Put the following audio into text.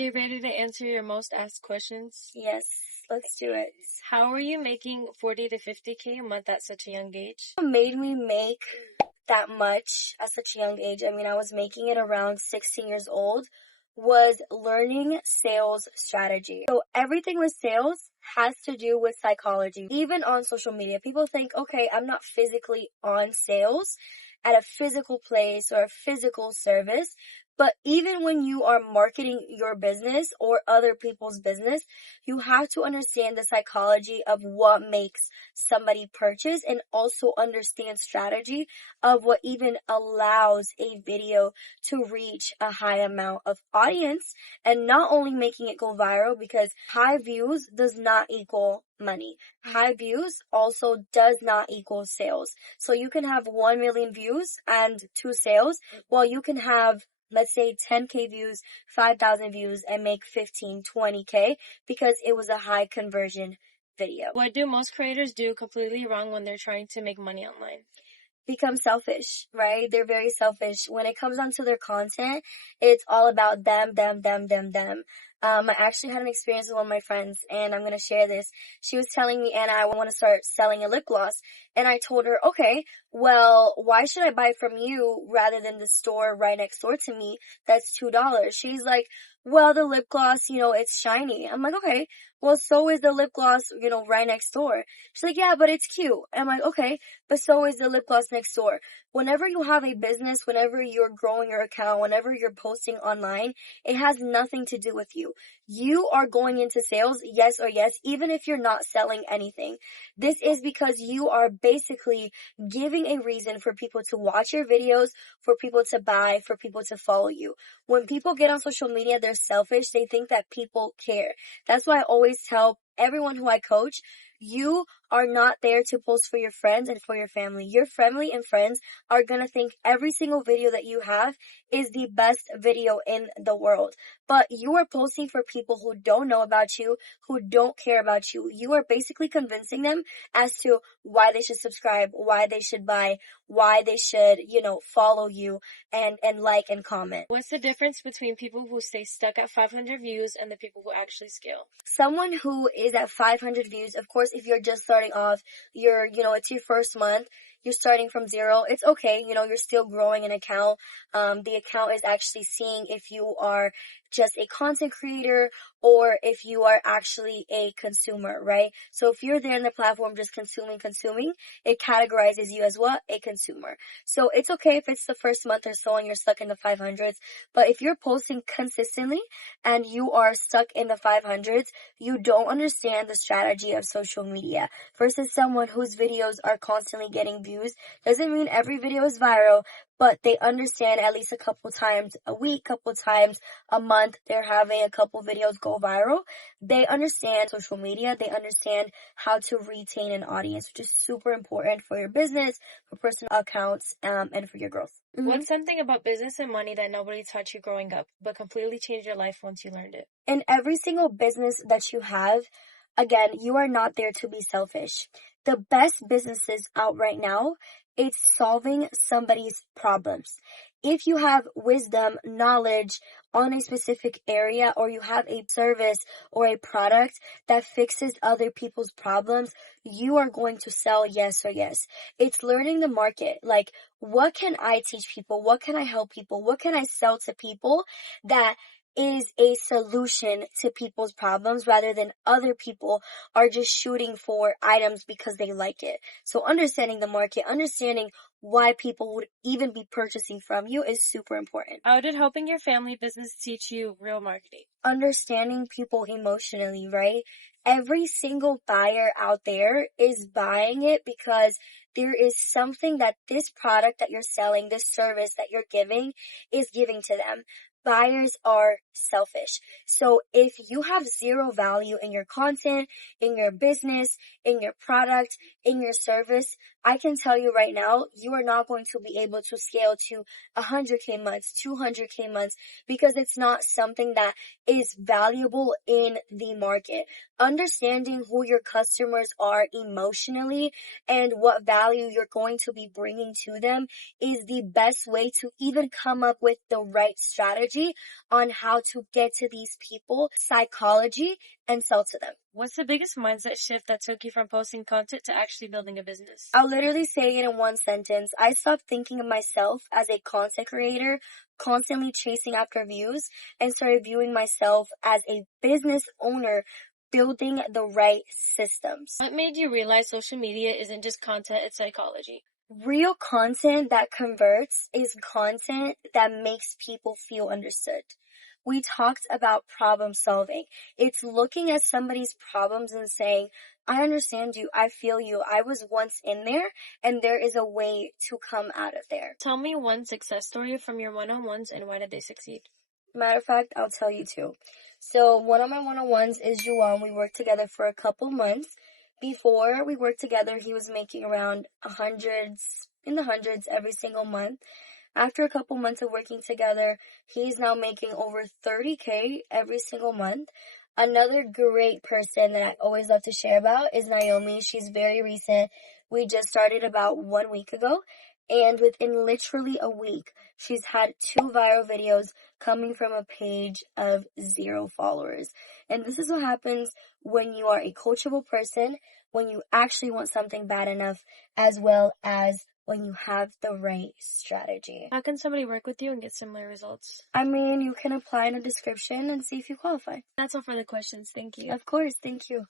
Are you ready to answer your most asked questions? Yes, let's do it. How are you making 40 to 50K a month at such a young age? What made me make that much at such a young age, I mean, I was making it around 16 years old, was learning sales strategy. So everything with sales has to do with psychology. Even on social media, people think, okay, I'm not physically on sales at a physical place or a physical service. But even when you are marketing your business or other people's business, you have to understand the psychology of what makes somebody purchase and also understand strategy of what even allows a video to reach a high amount of audience and not only making it go viral, because high views does not equal money. High views also does not equal sales. So you can have 1 million views and 2 sales, while you can have, let's say, 10K views, 5,000 views, and make 15, 20K because it was a high conversion video. What do most creators do completely wrong when they're trying to make money online? Become selfish, right? They're very selfish. When it comes down to their content, it's all about them. I actually had an experience with one of my friends, and I'm going to share this. She was telling me, Anna, I want to start selling a lip gloss. And I told her, okay, well, why should I buy from you rather than the store right next door to me that's $2? She's like, well, the lip gloss, it's shiny. I'm like, okay, well, so is the lip gloss, right next door. She's like, yeah, but it's cute. I'm like, okay, but so is the lip gloss next door. Whenever you have a business, whenever you're growing your account, whenever you're posting online, it has nothing to do with you. You are going into sales, yes or yes, even if you're not selling anything. This is because you are basically giving a reason for people to watch your videos, for people to buy, for people to follow you. When people get on social media, they're selfish. They think that people care. That's why I always tell everyone who I coach, you are not there to post for your friends and for your family. Your family and friends are going to think every single video that you have is the best video in the world. But you are posting for people who don't know about you, who don't care about you. You are basically convincing them as to why they should subscribe, why they should buy, why they should, follow you and like and comment. What's the difference between people who stay stuck at 500 views and the people who actually scale? Someone who is at 500 views, of course, if you're just starting off, it's your first month, you're starting from zero, it's okay, you're still growing an account. The account is actually seeing if you are just a content creator or if you are actually a consumer, right? So if you're there in the platform just consuming, it categorizes you as what? A consumer. So it's okay if it's the first month or so and you're stuck in the 500s, but if you're posting consistently and you are stuck in the 500s, you don't understand the strategy of social media. Versus someone whose videos are constantly getting views, doesn't mean every video is viral, but they understand at least a couple times a week, couple times a month, they're having a couple videos go viral. They understand social media. They understand how to retain an audience, which is super important for your business, for personal accounts, and for your growth. What's something about business and money that nobody taught you growing up, but completely changed your life once you learned it? In every single business that you have, again, you are not there to be selfish. The best businesses out right now, it's solving somebody's problems. If you have wisdom, knowledge on a specific area, or you have a service or a product that fixes other people's problems, you are going to sell yes or yes. It's learning the market. Like, what can I teach people? What can I help people? What can I sell to people that is a solution to people's problems rather than other people are just shooting for items because they like it. So understanding the market, understanding why people would even be purchasing from you is super important. How did helping your family business teach you real marketing? Understanding people emotionally, right? Every single buyer out there is buying it because there is something that this product that you're selling, this service that you're giving is giving to them. Buyers are selfish. So if you have zero value in your content, in your business, in your product, in your service, I can tell you right now, you are not going to be able to scale to 100K months, 200K months, because it's not something that is valuable in the market. Understanding who your customers are emotionally and what value you're going to be bringing to them is the best way to even come up with the right strategy on how to get to these people, psychology, and sell to them. What's the biggest mindset shift that took you from posting content to actually building a business? I'll literally say it in one sentence. I stopped thinking of myself as a content creator, constantly chasing after views, and started viewing myself as a business owner building the right systems. What made you realize social media isn't just content, it's psychology? Real content that converts is content that makes people feel understood. We talked about problem solving. It's looking at somebody's problems and saying, I understand you, I feel you, I was once in there, and there is a way to come out of there. Tell me one success story from your one-on-ones and why did they succeed? Matter of fact, I'll tell you two. So one of my one-on-ones is Juwan. We worked together for a couple months. Before we worked together, he was making around in the hundreds every single month. After a couple months of working together, he's now making over 30K every single month. Another great person that I always love to share about is Naomi. She's very recent. We just started about 1 week ago. And within literally a week, she's had 2 viral videos coming from a page of 0 followers. And this is what happens when you are a coachable person, when you actually want something bad enough, as well as when you have the right strategy. How can somebody work with you and get similar results? I mean, you can apply in a description and see if you qualify. That's all for the questions. Thank you. Of course, thank you.